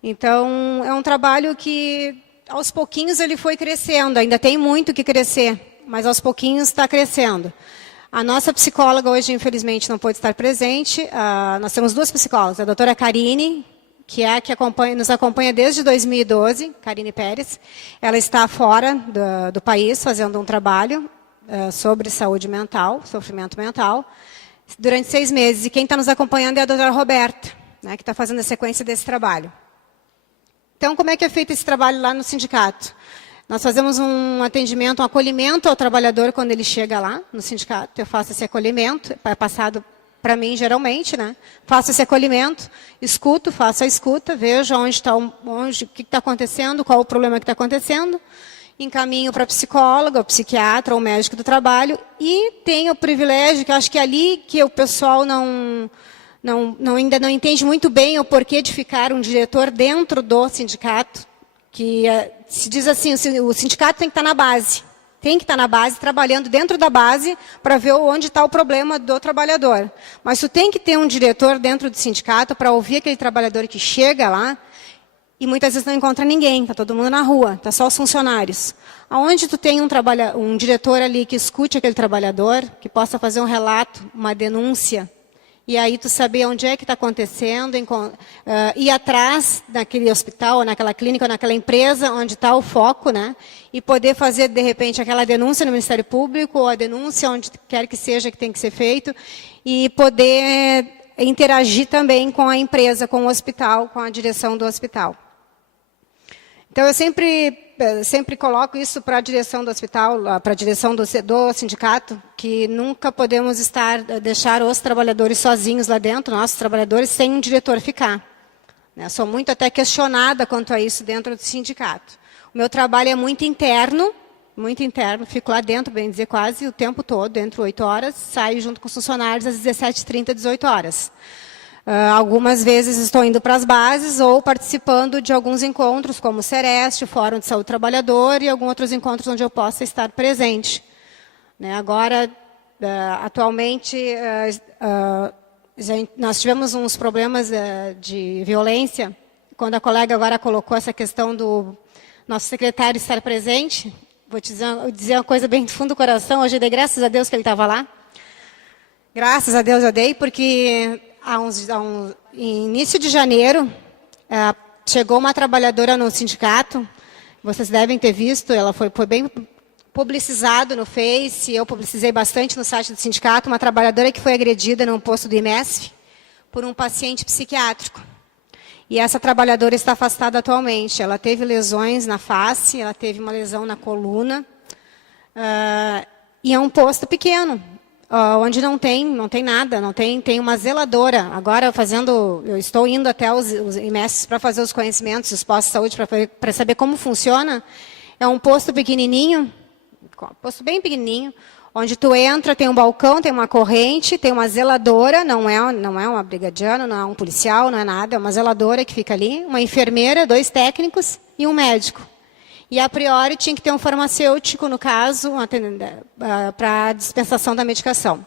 Então, é um trabalho que, aos pouquinhos, ele foi crescendo. Ainda tem muito que crescer, mas aos pouquinhos está crescendo. A nossa psicóloga hoje, infelizmente, não pôde estar presente. Nós temos 2 psicólogas, a doutora Karine, que é a que nos acompanha desde 2012, Karine Pérez. Ela está fora do país fazendo um trabalho sobre saúde mental, sofrimento mental, durante 6 meses. E quem está nos acompanhando é a doutora Roberta, né, que está fazendo a sequência desse trabalho. Então, como é que é feito esse trabalho lá no sindicato? Nós fazemos um atendimento, um acolhimento ao trabalhador quando ele chega lá no sindicato. Eu faço esse acolhimento, é passado para mim geralmente, né? Faço esse acolhimento, escuto, faço a escuta, vejo o que está acontecendo, qual o problema que está acontecendo, encaminho para a psicóloga, o psiquiatra, ou o médico do trabalho, e tenho o privilégio, que eu acho que é ali que o pessoal ainda não entende muito bem o porquê de ficar um diretor dentro do sindicato, que se diz assim, o sindicato tem que estar na base. Tem que estar na base, trabalhando dentro da base, para ver onde está o problema do trabalhador. Mas tu tem que ter um diretor dentro do sindicato para ouvir aquele trabalhador que chega lá e muitas vezes não encontra ninguém, está todo mundo na rua, está só os funcionários. Aonde tu tem um diretor ali que escute aquele trabalhador, que possa fazer um relato, uma denúncia, e aí tu saber onde é que está acontecendo, ir atrás daquele hospital, ou naquela clínica, ou naquela empresa onde está o foco, né? E poder fazer, de repente, aquela denúncia no Ministério Público, ou a denúncia onde quer que seja que tem que ser feito, e poder interagir também com a empresa, com o hospital, com a direção do hospital. Então, eu sempre coloco isso para a direção do hospital, para a direção do sindicato, que nunca podemos deixar os trabalhadores sozinhos lá dentro, nossos trabalhadores, sem um diretor ficar. Sou muito até questionada quanto a isso dentro do sindicato. O meu trabalho é muito interno, fico lá dentro, bem dizer, quase o tempo todo, entre 8 horas, saio junto com os funcionários às 17h30, 18 horas. Algumas vezes estou indo para as bases ou participando de alguns encontros, como o Sereste, o Fórum de Saúde do Trabalhador e alguns outros encontros onde eu possa estar presente. Agora, atualmente, nós tivemos uns problemas de violência, quando a colega agora colocou essa questão do nosso secretário estar presente. Vou te dizer uma coisa bem do fundo do coração, hoje eu dei graças a Deus que ele estava lá. Graças a Deus eu dei, porque em início de janeiro, chegou uma trabalhadora no sindicato, vocês devem ter visto, ela foi bem publicizado no Face, eu publicizei bastante no site do sindicato, uma trabalhadora que foi agredida num posto do IMESF por um paciente psiquiátrico. E essa trabalhadora está afastada atualmente. Ela teve lesões na face, ela teve uma lesão na coluna, e é um posto pequeno, onde não tem nada, tem uma zeladora. Agora eu estou indo até os IMESs para fazer os conhecimentos, os postos de saúde, para saber como funciona. É um posto pequenininho, posto bem pequenininho, onde tu entra, tem um balcão, tem uma corrente, tem uma zeladora, não é uma brigadiana, não é um policial, não é nada, é uma zeladora que fica ali, uma enfermeira, 2 técnicos e um médico. E, a priori, tinha que ter um farmacêutico, no caso, para a dispensação da medicação.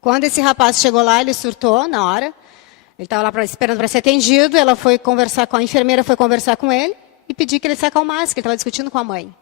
Quando esse rapaz chegou lá, ele surtou na hora. Ele estava lá esperando para ser atendido. A enfermeira foi conversar com ele e pedir que ele se acalmasse, que ele estava discutindo com a mãe.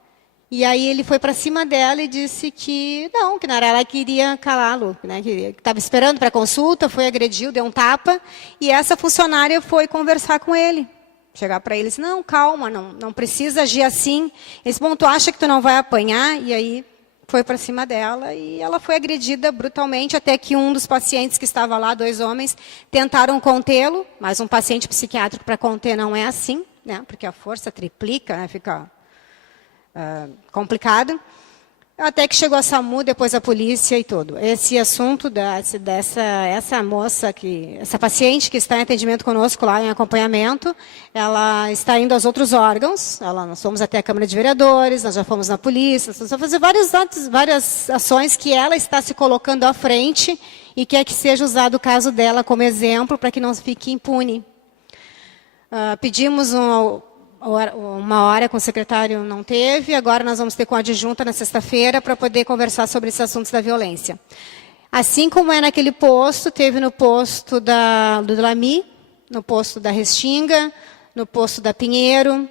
E aí ele foi para cima dela e disse que não era ela que iria calá-lo, né, que estava esperando para a consulta, agrediu, deu um tapa. E essa funcionária foi conversar com ele. Chegar para ele e dizer, não, calma, não precisa agir assim. Esse bom, tu acha que tu não vai apanhar? E aí foi para cima dela e ela foi agredida brutalmente, até que um dos pacientes que estava lá, 2 homens, tentaram contê-lo, mas um paciente psiquiátrico para conter não é assim, né, porque a força triplica, né, fica complicado. Até que chegou a SAMU, depois a polícia e tudo. Esse assunto essa moça, essa paciente que está em atendimento conosco lá, em acompanhamento, ela está indo aos outros órgãos. Nós fomos até a Câmara de Vereadores, nós já fomos na polícia, nós vamos fazer várias ações que ela está se colocando à frente e quer que seja usado o caso dela como exemplo para que não fique impune. Pedimos uma hora com o secretário, não teve, agora nós vamos ter com a adjunta na sexta-feira para poder conversar sobre esses assuntos da violência. Assim como é naquele posto, teve no posto do Lami, no posto da Restinga, no posto da Pinheiro.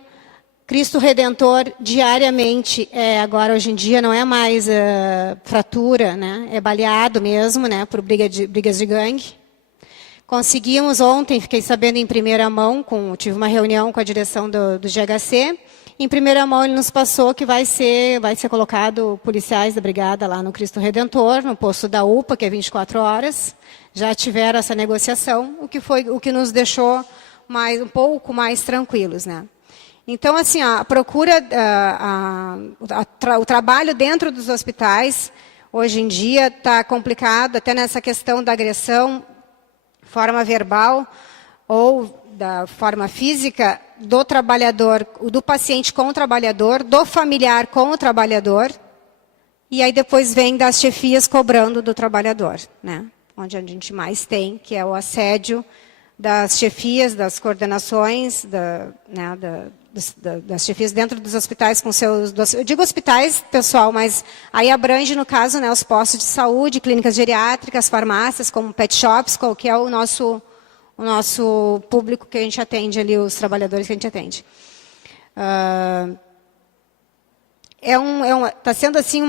Cristo Redentor, diariamente, agora hoje em dia não é mais fratura, né? É baleado mesmo, né? Por brigas de gangue. Conseguimos ontem, fiquei sabendo em primeira mão, tive uma reunião com a direção do GHC. Em primeira mão ele nos passou que vai ser colocado policiais da brigada lá no Cristo Redentor, no posto da UPA, que é 24 horas. Já tiveram essa negociação, o que nos deixou um pouco mais tranquilos, né? Então, assim, a procura, o trabalho dentro dos hospitais, hoje em dia, está complicado, até nessa questão da agressão, forma verbal ou da forma física, do trabalhador, do paciente com o trabalhador, do familiar com o trabalhador, e aí depois vem das chefias cobrando do trabalhador, né? Onde a gente mais tem, que é o assédio das chefias, das coordenações, das chefias dentro dos hospitais com seus... Eu digo hospitais, pessoal, mas aí abrange, no caso, né, os postos de saúde, clínicas geriátricas, farmácias, como pet shops, qual que é o nosso público que a gente atende ali, os trabalhadores que a gente atende. Está sendo assim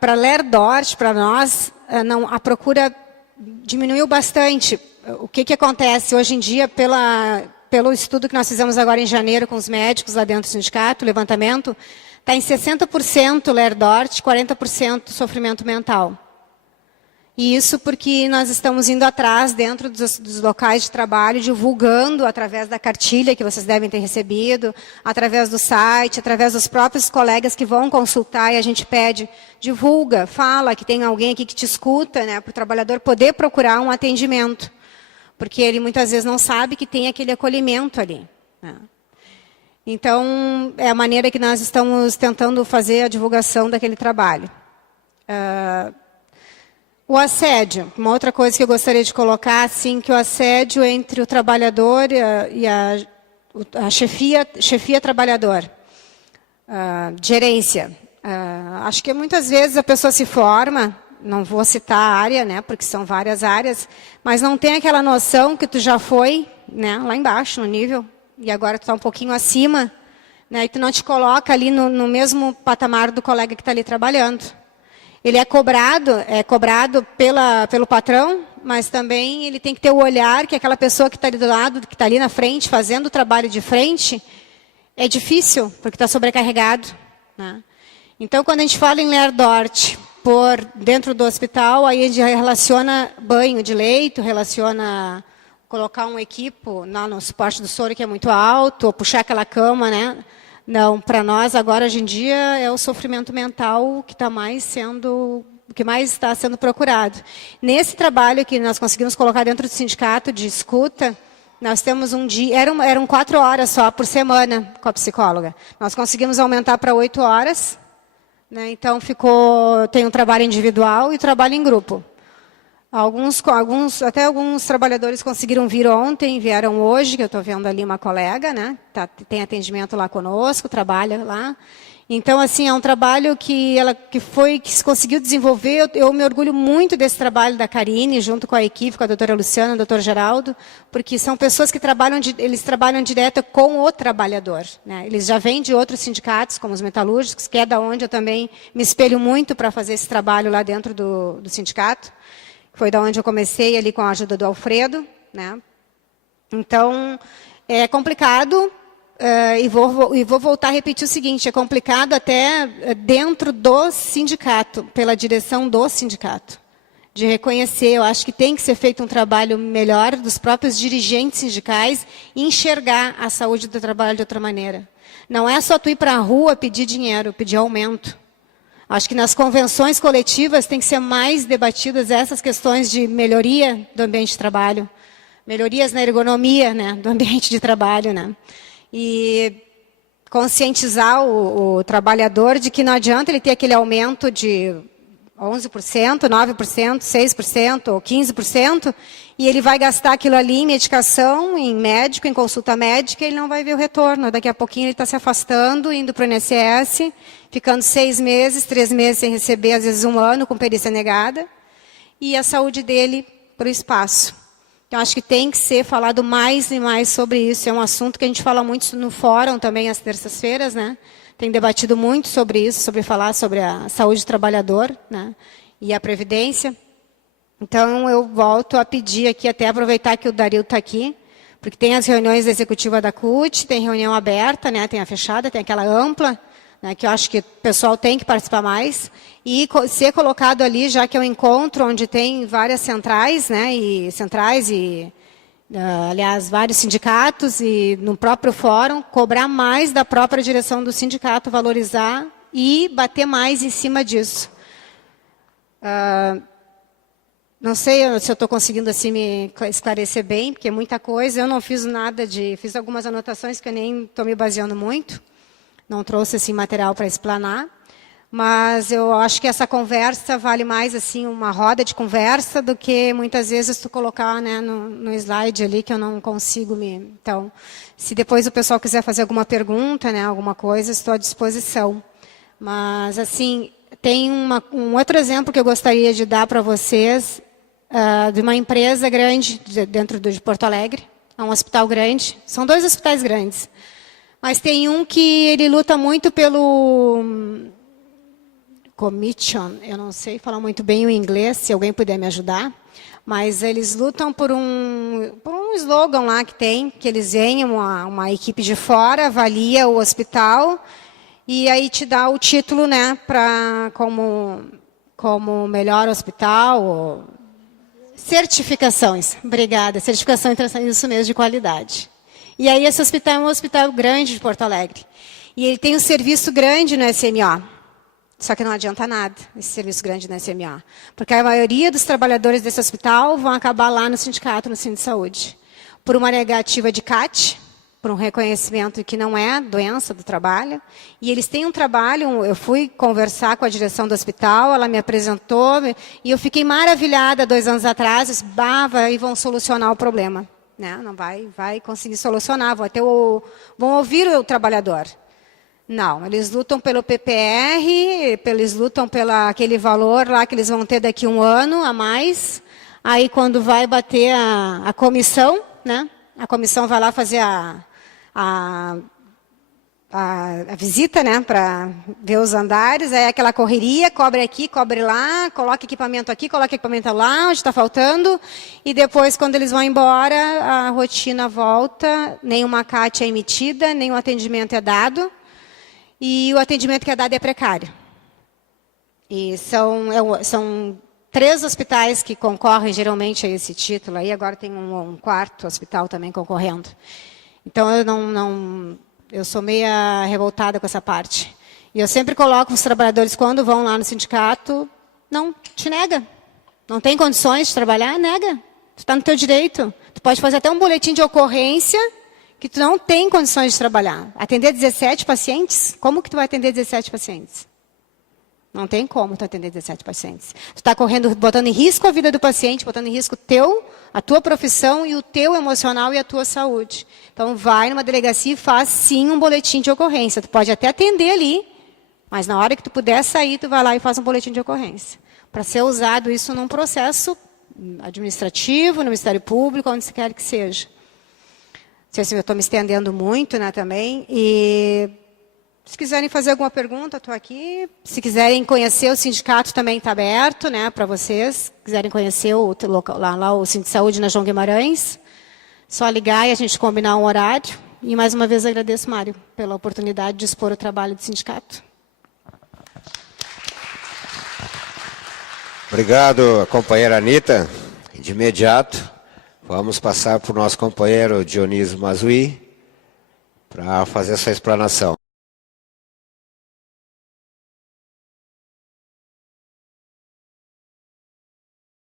para Lerdort, para nós, a procura diminuiu bastante. O que acontece hoje em dia, pelo estudo que nós fizemos agora em janeiro com os médicos lá dentro do sindicato, o levantamento, está em 60% Lerdort, 40% sofrimento mental. E isso porque nós estamos indo atrás, dentro dos locais de trabalho, divulgando através da cartilha que vocês devem ter recebido, através do site, através dos próprios colegas que vão consultar, e a gente pede, divulga, fala que tem alguém aqui que te escuta, né, para o trabalhador poder procurar um atendimento. Porque ele muitas vezes não sabe que tem aquele acolhimento ali, né? Então, é a maneira que nós estamos tentando fazer a divulgação daquele trabalho. O assédio, uma outra coisa que eu gostaria de colocar, assim, que o assédio entre o trabalhador e a chefia trabalhador, gerência. Acho que muitas vezes a pessoa se forma, não vou citar a área, né, porque são várias áreas, mas não tem aquela noção que tu já foi, né, lá embaixo, no nível, e agora tu está um pouquinho acima, né, e tu não te coloca ali no mesmo patamar do colega que está ali trabalhando. Ele é cobrado pelo patrão, mas também ele tem que ter o olhar que aquela pessoa que está ali do lado, que está ali na frente, fazendo o trabalho de frente, é difícil, porque está sobrecarregado, né? Então, quando a gente fala em Lerdort, dentro do hospital, aí a gente relaciona banho de leito, relaciona colocar um equipo no suporte do soro que é muito alto, ou puxar aquela cama, né? Não, para nós agora hoje em dia é o sofrimento mental que que mais está sendo procurado. Nesse trabalho que nós conseguimos colocar dentro do sindicato de escuta, nós temos um dia, eram 4 horas só por semana com a psicóloga. Nós conseguimos aumentar para 8 horas, né? Então tem um trabalho individual e trabalho em grupo. Até alguns trabalhadores conseguiram vir ontem, vieram hoje, que eu estou vendo ali uma colega, né? Tem atendimento lá conosco, trabalha lá. Então, assim, é um trabalho que se conseguiu desenvolver. Eu me orgulho muito desse trabalho da Karine, junto com a equipe, com a doutora Luciana, o doutor Geraldo, porque são pessoas que eles trabalham direto com o trabalhador, né? Eles já vêm de outros sindicatos, como os metalúrgicos, que é da onde eu também me espelho muito para fazer esse trabalho lá dentro do sindicato. Foi da onde eu comecei, ali com a ajuda do Alfredo, né? Então, é complicado, e vou voltar a repetir o seguinte, é complicado até dentro do sindicato, pela direção do sindicato, de reconhecer. Eu acho que tem que ser feito um trabalho melhor dos próprios dirigentes sindicais e enxergar a saúde do trabalho de outra maneira. Não é só tu ir para a rua pedir dinheiro, pedir aumento. Acho que nas convenções coletivas tem que ser mais debatidas essas questões de melhoria do ambiente de trabalho, melhorias na ergonomia, né, do ambiente de trabalho, né? E conscientizar o trabalhador de que não adianta ele ter aquele aumento de 11%, 9%, 6% ou 15%, e ele vai gastar aquilo ali em medicação, em médico, em consulta médica, e ele não vai ver o retorno. Daqui a pouquinho ele está se afastando, indo para o INSS, ficando 6 meses, 3 meses sem receber, às vezes 1 ano, com perícia negada, e a saúde dele para o espaço. Então, acho que tem que ser falado mais e mais sobre isso. É um assunto que a gente fala muito no fórum também, às terças-feiras, né? Tem debatido muito sobre isso, sobre falar sobre a saúde do trabalhador, né? E a previdência. Então, eu volto a pedir aqui, até aproveitar que o Dario está aqui, porque tem as reuniões executivas da CUT, tem reunião aberta, né? Tem a fechada, tem aquela ampla, né? Que eu acho que o pessoal tem que participar mais, e ser colocado ali, já que é um encontro onde tem várias centrais, né? Aliás, vários sindicatos, e no próprio fórum, cobrar mais da própria direção do sindicato, valorizar e bater mais em cima disso. Não sei se eu estou conseguindo assim me esclarecer bem, porque é muita coisa. Eu não fiz nada fiz algumas anotações que eu nem estou me baseando muito. Não trouxe assim material para explanar. Mas eu acho que essa conversa vale mais assim uma roda de conversa do que muitas vezes tu colocar, né, no slide ali que eu não consigo me... Então, se depois o pessoal quiser fazer alguma pergunta, né, alguma coisa, estou à disposição. Mas assim, tem um outro exemplo que eu gostaria de dar para vocês, de uma empresa grande dentro de Porto Alegre, é um hospital grande, são 2 hospitais grandes, mas tem um que ele luta muito pelo commission, eu não sei falar muito bem o inglês, se alguém puder me ajudar, mas eles lutam por um slogan lá que tem, que eles vêm, uma equipe de fora, avalia o hospital e aí te dá o título, né, como melhor hospital, ou certificações, obrigada, certificação internacional, isso mesmo, de qualidade. E aí esse hospital é um hospital grande de Porto Alegre. E ele tem um serviço grande no SMO. Só que não adianta nada esse serviço grande no SMO. Porque a maioria dos trabalhadores desse hospital vão acabar lá no sindicato, no Sindicato de Saúde. Por uma negativa de CAT, por um reconhecimento que não é doença do trabalho. E eles têm um trabalho, eu fui conversar com a direção do hospital, ela me apresentou, e eu fiquei maravilhada 2 anos atrás, e vão solucionar o problema. Né? Não vai conseguir solucionar, vão ouvir o trabalhador. Não, eles lutam pelo PPR, eles lutam pelo aquele valor lá que eles vão ter daqui 1 ano a mais. Aí, quando vai bater a comissão, né? A comissão vai lá fazer a visita, né, para ver os andares, aí aquela correria, cobre aqui, cobre lá, coloca equipamento aqui, coloca equipamento lá, onde está faltando, e depois, quando eles vão embora, a rotina volta, nenhuma CAT é emitida, nenhum atendimento é dado, e o atendimento que é dado é precário. E são 3 hospitais que concorrem geralmente a esse título, aí agora tem um 4º hospital também concorrendo. Então, eu sou meia revoltada com essa parte. E eu sempre coloco os trabalhadores, quando vão lá no sindicato, não, te nega. Não tem condições de trabalhar, nega. Tu está no teu direito. Tu pode fazer até um boletim de ocorrência que tu não tem condições de trabalhar. Atender 17 pacientes? Como que tu vai atender 17 pacientes? Não tem como tu atender 17 pacientes. Tu está botando em risco a vida do paciente, botando em risco a tua profissão e o teu emocional e a tua saúde. Então, vai numa delegacia e faz, sim, um boletim de ocorrência. Tu pode até atender ali, mas na hora que tu puder sair, tu vai lá e faz um boletim de ocorrência. Para ser usado isso num processo administrativo, no Ministério Público, onde se quer que seja. Não sei se eu estou me estendendo muito, né, também. E se quiserem fazer alguma pergunta, estou aqui. Se quiserem conhecer o sindicato, também está aberto, né, para vocês. Se quiserem conhecer o local, lá o Sindicato de Saúde na João Guimarães, só ligar e a gente combinar um horário. E mais uma vez agradeço, Mário, pela oportunidade de expor o trabalho do sindicato. Obrigado, companheira Anita. De imediato, vamos passar para o nosso companheiro Dionísio Mazui para fazer essa explanação.